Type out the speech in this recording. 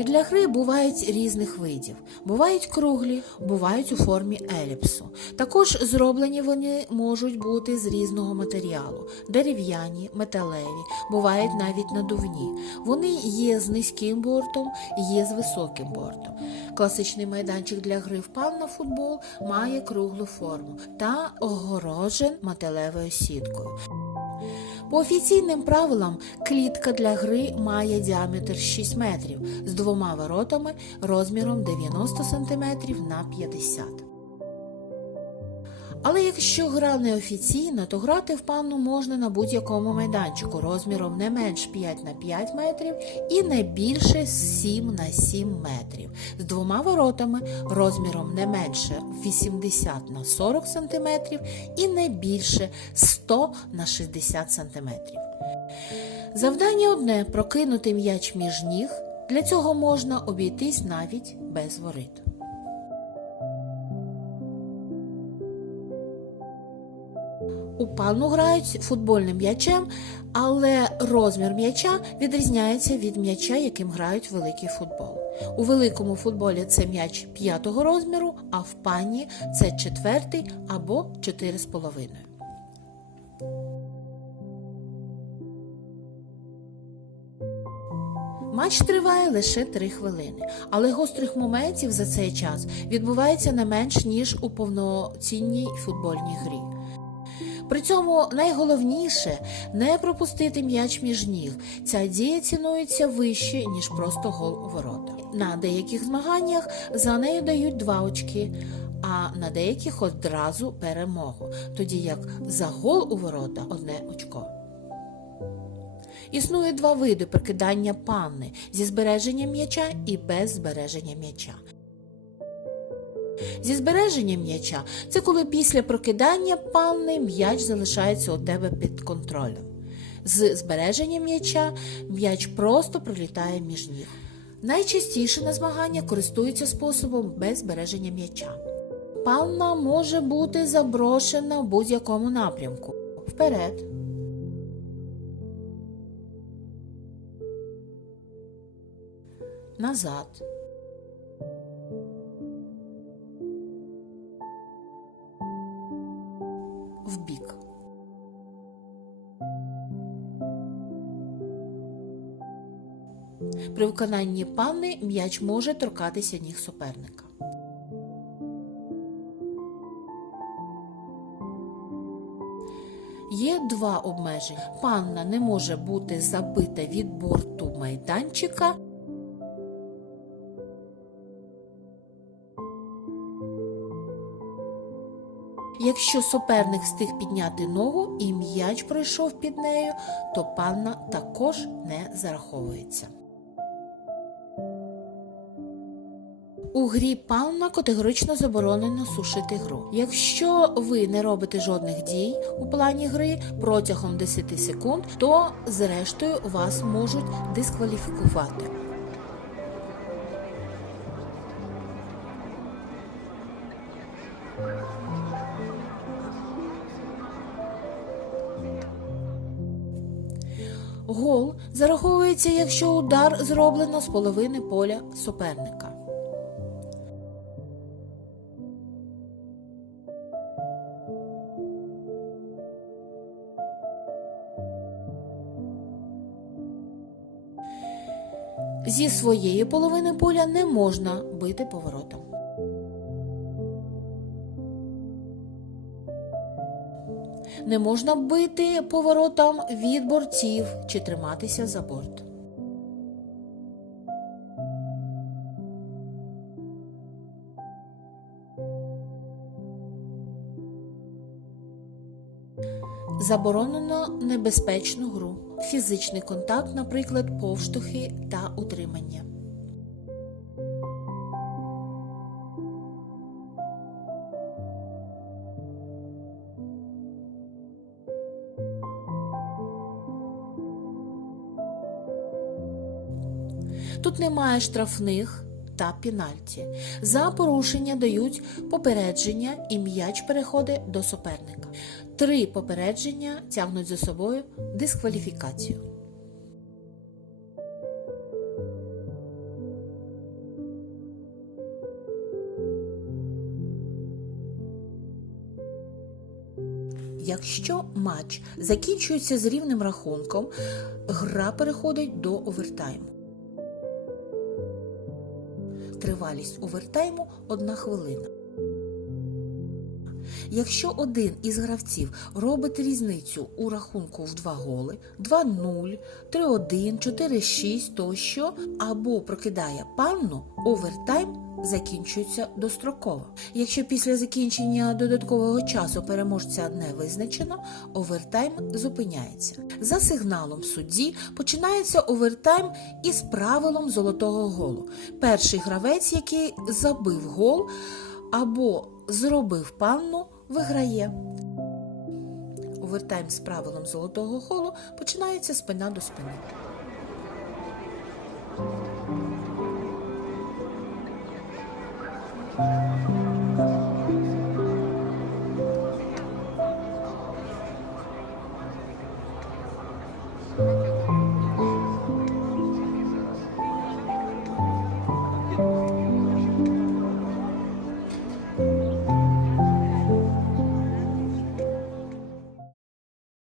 Майданчики для гри бувають різних видів. Бувають круглі, бувають у формі еліпсу. Також зроблені вони можуть бути з різного матеріалу: дерев'яні, металеві, бувають навіть надувні. Вони є з низьким бортом, є з високим бортом. Класичний майданчик для гри в пан на футбол має круглу форму та огорожен металевою сіткою. По офіційним правилам клітка для гри має діаметр 6 метрів з двома воротами розміром 90 см на 50 але якщо гра неофіційна, то грати в панну можна на будь-якому майданчику розміром не менш 5 на 5 метрів і не більше 7 на 7 метрів з двома воротами розміром не менше 80 на 40 см і не більше 100 на 60 см. Завдання одне прокинути м'яч між ніг. Для цього можна обійтись навіть без воріт. У панну грають футбольним м'ячем, але розмір м'яча відрізняється від м'яча, яким грають великий футбол. У великому футболі це м'яч п'ятого розміру, а в панні це четвертий або чотири з половиною. Матч триває лише 3 хвилини, але гострих моментів за цей час відбувається не менш ніж у повноцінній футбольній грі. При цьому найголовніше не пропустити м'яч між ніг. Ця дія цінується вище, ніж просто гол у ворота. На деяких змаганнях за нею дають два очки, а на деяких одразу перемогу, тоді як за гол у ворота одне очко. Існує два види прикидання панни зі збереженням м'яча і без збереження м'яча. Зі збереженням м'яча це коли після прокидання панни м'яч залишається у тебе під контролем. З збереженням м'яча м'яч просто пролітає між ніг. Найчастіше на змагання користуються способом без збереження м'яча. Панна може бути заброшена в будь-якому напрямку. Вперед. Назад. Вбік. При виконанні панни м'яч може торкатися ніг суперника. Є два обмеження. Панна не може бути забита від борту майданчика. Якщо суперник встиг підняти ногу і м'яч пройшов під нею, то панна також не зараховується. У грі панна категорично заборонено сушити гру. Якщо ви не робите жодних дій у плані гри протягом 10 секунд, то зрештою вас можуть дискваліфікувати. Гол зараховується, якщо удар зроблено з половини поля суперника. Зі своєї половини поля не можна бити поворотом. Не можна бити поворотом від бортів чи триматися за борт. Заборонено небезпечну гру, фізичний контакт, наприклад, повштовхи та утримання. Тут немає штрафних та пенальті. За порушення дають попередження і м'яч переходить до суперника. Три попередження тягнуть за собою дискваліфікацію. Якщо матч закінчується з рівним рахунком, гра переходить до овертайму. Тривалість овертайму 1 хвилина. Якщо один із гравців робить різницю у рахунку в 2 голи, 2-0, 3-1, 4-6 тощо, або прокидає панну, овертайм закінчується достроково. Якщо після закінчення додаткового часу переможця не визначено, овертайм зупиняється. За сигналом судді починається овертайм із правилом золотого голу. Перший гравець, який забив гол або зробив панну, виграє. Овертайм з правилом золотого холу починається спина до спини. Thank